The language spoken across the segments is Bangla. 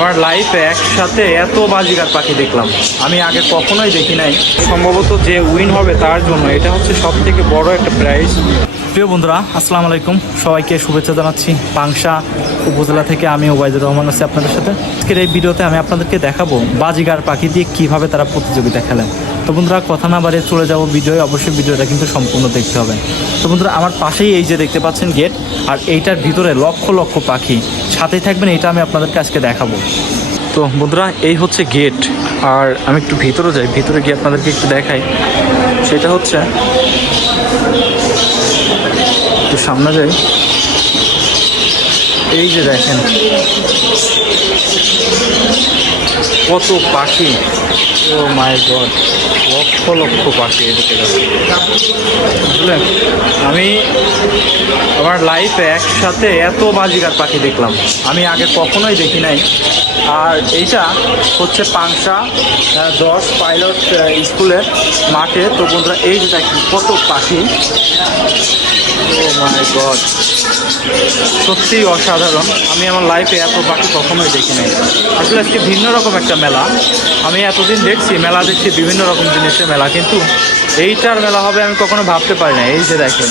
আমার লাইফে একসাথে এত বাজিকার পাখি দেখলাম। আমি আগে কখনোই দেখি নাই। সম্ভবত যে উইন হবে তার জন্য। এটা হচ্ছে সব থেকে বড় একটা প্রাইজ প্রিয় বন্ধুরা, আসসালামু আলাইকুম। সবাইকে শুভেচ্ছা জানাচ্ছি পাংশা উপজেলা থেকে। আমি ওবায়দুর রহমান আছি আপনাদের সাথে। আজকের এই ভিডিওতে আমি আপনাদেরকে দেখাবো বাজিগার পাখি দিয়ে কীভাবে তারা প্রতিযোগিতা খেলেন তো বন্ধুরা, কথা না বাড়িয়ে চলে যাব ভিডিও অবশ্যই ভিডিওটা কিন্তু সম্পূর্ণ দেখতে হবে। তো বন্ধুরা, আমার পাশেই এই যে দেখতে পাচ্ছেন গেট আর এইটার ভিতরে লক্ষ লক্ষ পাখি। সাথেই থাকবেন, এটা আমি আপনাদেরকে আজকে দেখাবো। তো বন্ধুরা, এই হচ্ছে গেট আর আমি একটু ভিতরে যাই, ভিতরে গিয়ে আপনাদেরকে একটু দেখাই। সেটা হচ্ছে, একটু সামনে যাই। এই যে দেখেন কত পাখি? ও মাই গড, লক্ষ লক্ষ পাখি এদিকে বুঝলেন? আমি আমার লাইফে একসাথে এত বাজিকার পাখি দেখলাম। আমি আগে কখনোই দেখি নাই। আর এইটা হচ্ছে পাংশা দশ পাইলট স্কুলের মাঠে। তো বন্ধুরা, এই যেটা কত পাখি। ও গড সত্যিই অসাধারণ। আমি আমার লাইফে এত পাখি কখনোই দেখি নাই। আসলে আজকে ভিন্ন রকম একটা মেলা। আমি এতদিন দেখছি, মেলা দেখছি, বিভিন্ন রকম জিনিসের মেলা। কিন্তু এইটার মেলা হবে আমি কখনো ভাবতে পারি না এই যে দেখেন।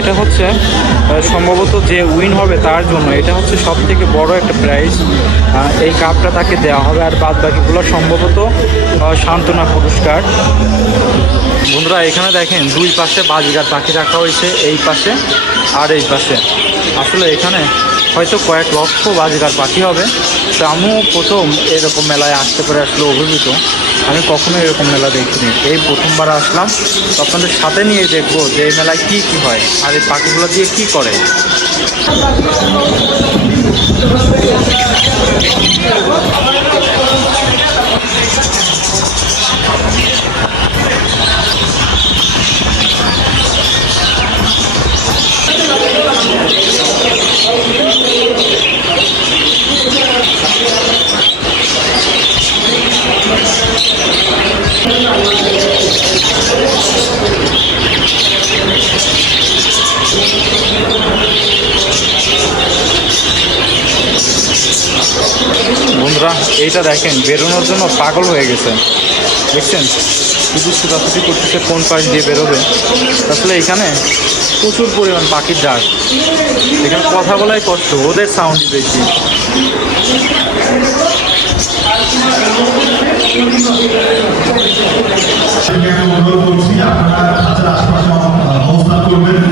এটা হচ্ছে সম্ভবত যে উইন হবে তার জন্য, এটা হচ্ছে সব থেকে বড় একটা প্রাইজ এই কাপটা তাকে দেওয়া হবে। আর বাদ বাকিগুলো সম্ভবত সান্ত্বনা পুরস্কার। বন্ধুরা, এখানে দেখেন দুই পাশে বাজিগার পাখি রাখা হয়েছে, এই পাশে আর এই পাশে। আসলে এখানে হয়তো কয়েক লক্ষ বাজিগার পাখি হবে। তো আমিও প্রথম এরকম মেলায় আসতে পারে আসলে অভিভূত। আমি কখনো এরকম মেলা দেখিনি। এই প্রথমবার আসলাম। তো আপনাদের সাথে নিয়ে দেখব যে এই মেলায় কী কী হয় আর এই পাখিগুলো দিয়ে কী করে। বন্ধুরা, এইটা দেখেন, বেরোনোর জন্য পাগল হয়ে গেছে। দেখছেন? শুধু ছুটাছুটি করতেছে, কোন পাশ দিয়ে বেরোবে। আসলে এখানে প্রচুর পরিমাণ পাখির ডাক। এখানে কথা বলাই কষ্ট, ওদের সাউন্ড বেশি। আমি অনুরোধ করছি আপনারা খাঁচার আশপাশে অবস্থান করবেন।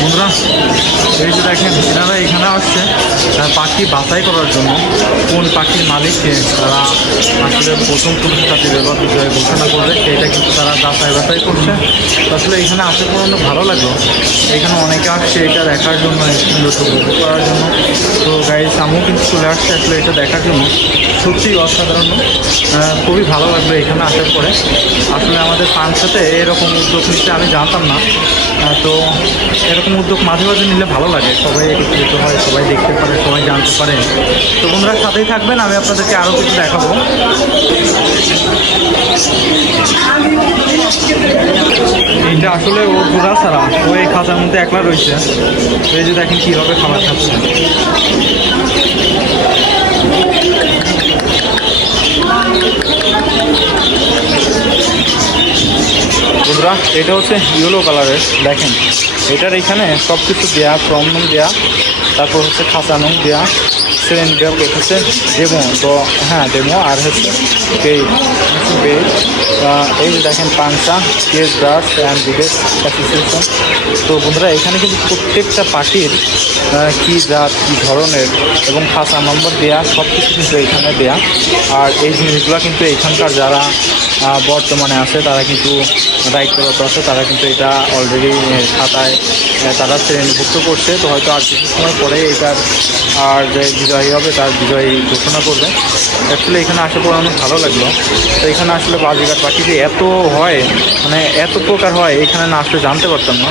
বন্ধুরা এই যে দেখেন এনারা এখানে আসছে। পাখি বাছাই করার জন্য কোন পাখির মালিককে তারা আসলে প্রথম পুরস্কার দেবে বা বিজয় ঘোষণা করবে, সেটা কিন্তু তারা যাচাই বাছাই করছে। আসলে এখানে আসার অনেক ভালো লাগল। এখানে অনেকে আসছে এটা দেখার জন্য উপভোগ করার জন্য। তো গাইজ আমিও কিন্তু চলে আসছে আসলে এটা দেখার জন্য। সত্যিই অসাধারণ। খুবই ভালো লাগল এখানে আসার পরে। আসলে আমাদের সাথে এরকম উদ্যোগ নিতে আমি জানতাম না। তো এরকম উদ্যোগ মাঝে মাঝে নিলে ভালো লাগে। সবাই একত্রিত হয়, সবাই দেখতে পারে সবাই জানতে পারে তো বন্ধুরা সাথেই থাকবেন, আমি আপনাদেরকে আরও কিছু দেখাবো। এইটা আসলে ও ঘোরা ছাড়া, ও এই খাঁচার মধ্যে একলা রয়েছে। তো এই যে দেখেন কীভাবে খাবার খাচ্ছে। এটা হচ্ছে ইয়েলো কালারের দেখেন। এটার এখানে সব কিছু দেয়া ক্রমনম দেয়া, তারপর হচ্ছে খাঁচানো দেয়া সেভেন দেওয়া হচ্ছে ডেমো তো হ্যাঁ ডেমো, আর হচ্ছে পেজ পেজ এই যে দেখেন পাংসা কেস ব্রাশ অ্যান্ড বিদেশ অ্যাসোসিয়েশন। তো বন্ধুরা, এখানে কিন্তু প্রত্যেকটা পার্টির কী জাত, কী ধরনের, এবং খাঁচা নম্বর দেয়া সব কিছু কিন্তু এখানে দেয়া। আর এই জিনিসগুলো কিন্তু এখানকার যারা বর্তমানে আছে, তারা কিন্তু দায়িত্বরত আছে, তারা কিন্তু এটা অলরেডি খাতায় তারা শ্রেণীভুক্ত করছে। তো হয়তো আর কিছু সময় পরে এটার, আর যে বিজয়ী হবে, তার বিজয়ী ঘোষণা করবে। অ্যাকচুয়ালি এখানে আসার পর অনেক ভালো লাগল। তো এখানে আসলে বাজিঘাট পাখি যে এত হয় মানে এত প্রকার হয়, এখানে না আসলে জানতে পারতাম না।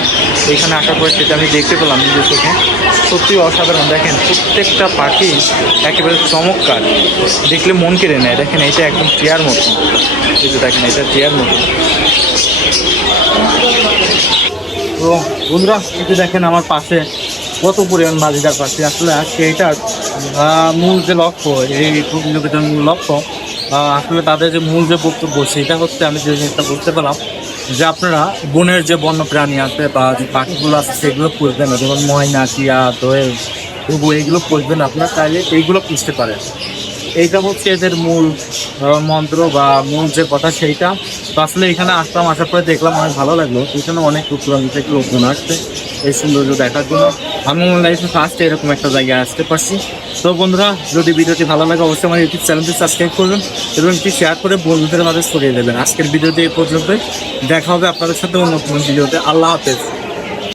এখানে আসার পরে সেটা আমি দেখতে পেলাম নিজের চোখে। সত্যি অসাধারণ, দেখেন, প্রত্যেকটা পাখি একেবারে চমৎকার। দেখলে মন কেড়ে নেয়, দেখেন, এটা একদম চেয়ার মতো। দেখেন, এটা চেয়ার মতো তো বন্ধুরা যে দেখেন আমার পাশে কত পরিমাণ বাজিকার পাখি আসলে আজকে এটার মূল যে লক্ষ্য, এই প্রতিযোগিতার মূল লক্ষ্য আসলে তাদের যে মূল যে বক্তব্য, সেটা হচ্ছে আমি যে জিনিসটা বুঝতে পারলাম, যে আপনারা বনের যে বন্য প্রাণী আছে বা যে পাখিগুলো আছে, সেগুলো পুষবেন না। যেমন ময়না, টিয়া, দোয়েল তবু এইগুলো পুষবেন আপনারা চাইলে এইগুলো পুষতে পারেন। এইটা হচ্ছে এদের মূল মন্ত্র বা মূল যে কথা সেইটা। তো আসলে এখানে আসলাম আসার পরে দেখলাম অনেক ভালো লাগল। এখানে অনেক দূরান্ত থেকে লোকজন আসছে এই সৌন্দর্য দেখার জন্য। আমি আমার লাইফে ফার্স্ট এরকম একটা জায়গায় আসতে পারছি। তো বন্ধুরা, যদি ভিডিওটি ভালো লাগে, অবশ্যই আমার ইউটিউব চ্যানেলটি সাবস্ক্রাইব করবেন এবং একটি শেয়ার করে বন্ধুদের মাঝে ছড়িয়ে দেবেন। আজকের ভিডিওটি এই পর্যন্তই। দেখা হবে আপনাদের সাথে অন্য কোনো ভিডিওতে আল্লাহ হাফেজ।